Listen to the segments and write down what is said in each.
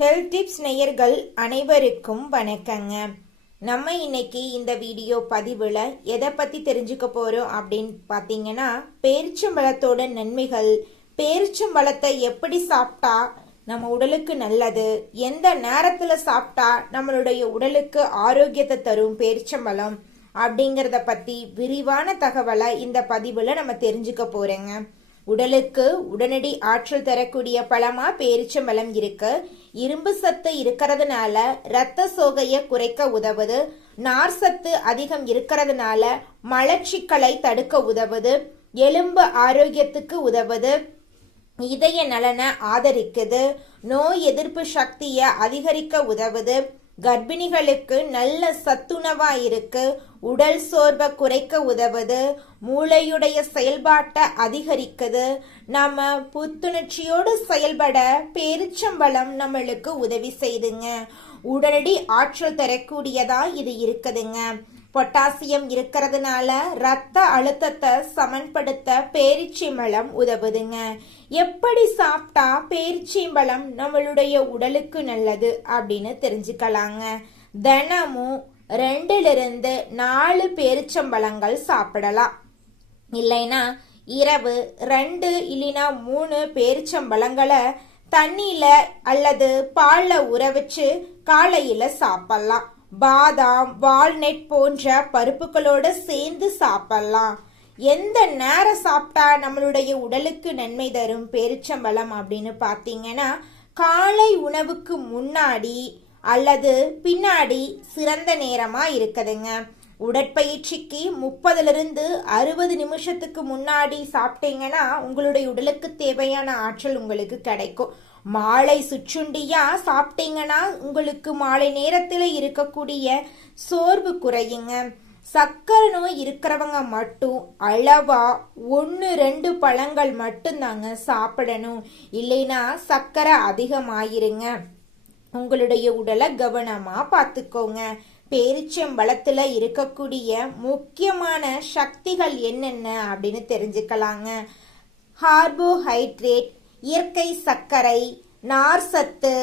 Health tips நேயர்கள் அனைவருக்கும் வணக்கங்க. நம்ம இன்னைக்கு இந்த வீடியோ பதிவில் எதை பற்றி தெரிஞ்சுக்க போகிறோம் அப்படின்னு பார்த்தீங்கன்னா, பேரிச்சம்பழத்தோட நன்மைகள், பேரிச்சம்பழத்தை எப்படி சாப்பிட்டா நம்ம உடலுக்கு நல்லது, எந்த நேரத்தில் சாப்பிட்டா நம்மளுடைய உடலுக்கு ஆரோக்கியத்தை தரும் பேரிச்சம்பழம் அப்படிங்கிறத பற்றி விரிவான தகவலை இந்த பதிவில் நம்ம தெரிஞ்சுக்க போகிறோங்க. உடலுக்கு உடனடி ஆற்றல் தரக்கூடிய பழமா பேரிச்சம்பழம் இருக்கு. இரும்பு சத்து இருக்கிறதுனால இரத்த சோகையை குறைக்க உதவுது. நார் சத்து அதிகம் இருக்கிறதுனால மலச்சிக்கலை தடுக்க உதவுது. எலும்பு ஆரோக்கியத்துக்கு உதவுது. இதய நலனை ஆதரிக்குது. நோய் எதிர்ப்பு சக்தியை அதிகரிக்க உதவுது. கர்ப்பிணிகளுக்கு நல்ல சத்துணவா இருக்கு. உடல் சோர்வை குறைக்க உதவுது. மூளையுடைய செயல்பாட்டை அதிகரிக்குது. நம்ம புத்துணர்ச்சியோடு செயல்பட பேரிச்சம்பழம் நம்மளுக்கு உதவி செய்துங்க. உடனடி ஆற்றல் தரக்கூடியதா இது இருக்குதுங்க. பொட்டாசியம் இருக்கிறதுனால ரத்த அழுத்தத்தை சமன்படுத்த பேரிச்சம்பழம் உதவுதுங்க. எப்படி சாப்பிட்டா பேரிச்சம்பழம் நம்மளுடைய உடலுக்கு நல்லது அப்படின்னு தெரிஞ்சுக்கலாங்க. தினமும் 2-4 பேரிச்சம்பழங்கள் சாப்பிடலாம். இல்லைன்னா இரவு 2 இல்லைன்னா 3 பேரிச்சம்பழங்களை தண்ணியில அல்லது பால்ல ஊற வச்சு காலையில சாப்பிடலாம். பாதாம், வால்நட் போன்ற பருப்புகளோட சேர்ந்து சாப்பிடலாம். எந்த நேரம் சாப்பிட்டா நம்மளுடைய உடலுக்கு நன்மை தரும் பேரிச்சம்பழம் அப்படின்னு பார்த்தீங்கன்னா, காலை உணவுக்கு முன்னாடி அல்லது பின்னாடி சிறந்த நேரமா இருக்குதுங்க. உடற்பயிற்சிக்கு 30-60 நிமிஷத்துக்கு முன்னாடி சாப்பிட்டீங்கன்னா உங்களுடைய உடலுக்கு தேவையான ஆற்றல் உங்களுக்கு கிடைக்கும். மாலை சுற்றுண்டியா சாப்பிட்டீங்கன்னா உங்களுக்கு மாலை நேரத்தில் இருக்கக்கூடிய சோர்வு குறையுங்க. சர்க்கரை நோய் இருக்கிறவங்க மட்டும் அளவா 1-2 பழங்கள் மட்டும்தாங்க சாப்பிடணும். இல்லைன்னா சர்க்கரை அதிகமாயிருங்க. உங்களுடைய உடலை கவனமா பார்த்துக்கோங்க. பேரிச்சம்பழத்துல இருக்கக்கூடிய முக்கியமான சக்திகள் என்னென்ன அப்படின்னு தெரிஞ்சுக்கலாங்க. கார்போஹைட்ரேட், இயற்கை சர்க்கரை, நார் சத்து,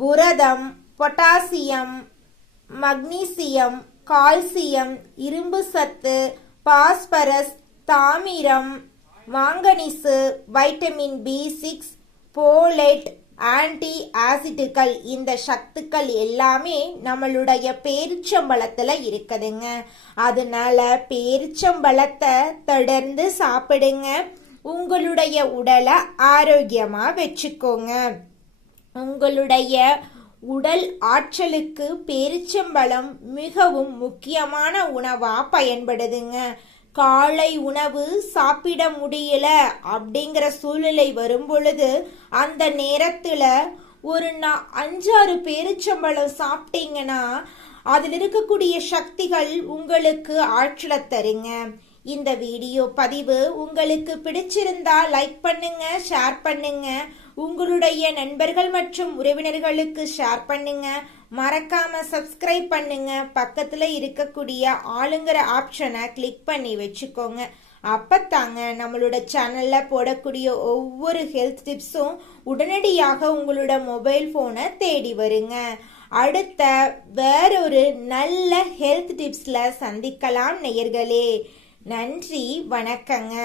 புரதம், பொட்டாசியம், மக்னீசியம், கால்சியம், இரும்பு சத்து, பாஸ்பரஸ், தாமிரம், மாங்கனீசு, வைட்டமின் B6, போலேட், ஆன்டி ஆசிட்டுகள், இந்த சத்துக்கள் எல்லாமே நம்மளுடைய பேரிச்சம்பழத்துல இருக்குதுங்க. அதனால பேரிச்சம்பழத்தை தொடர்ந்து சாப்பிடுங்க. உங்களுடைய உடலை ஆரோக்கியமா வச்சுக்கோங்க. உங்களுடைய உடல் ஆற்றலுக்கு பேரிச்சம்பழம் மிகவும் முக்கியமான உணவா பயன்படுதுங்க. காலை உணவு சாப்பிட முடியல அப்படிங்கிற சூழ்நிலை வரும் பொழுது அந்த நேரத்துல ஒரு 5-6 பேரிச்சம்பழம் சாப்பிட்டீங்கன்னா அதில் இருக்கக்கூடிய சக்திகள் உங்களுக்கு ஆற்றலை தருங்க. இந்த வீடியோ பதிவு உங்களுக்கு பிடிச்சிருந்தா லைக் பண்ணுங்க, ஷேர் பண்ணுங்க, உங்களுடைய நண்பர்கள் மற்றும் உறவினர்களுக்கு ஷேர் பண்ணுங்க. மறக்காம சப்ஸ்கிரைப் பண்ணுங்க. பக்கத்துல இருக்கக்கூடிய ஆளுங்கிற ஆப்ஷனை கிளிக் பண்ணி வச்சுக்கோங்க. அப்பத்தாங்க நம்மளோட சேனல்ல போடக்கூடிய ஒவ்வொரு ஹெல்த் டிப்ஸும் உடனடியாக உங்களோட மொபைல் போனை தேடி வருங்க. அடுத்த வேறொரு நல்ல ஹெல்த் டிப்ஸ்ல சந்திக்கலாம் நேயர்களே. நன்றி, வணக்கங்க.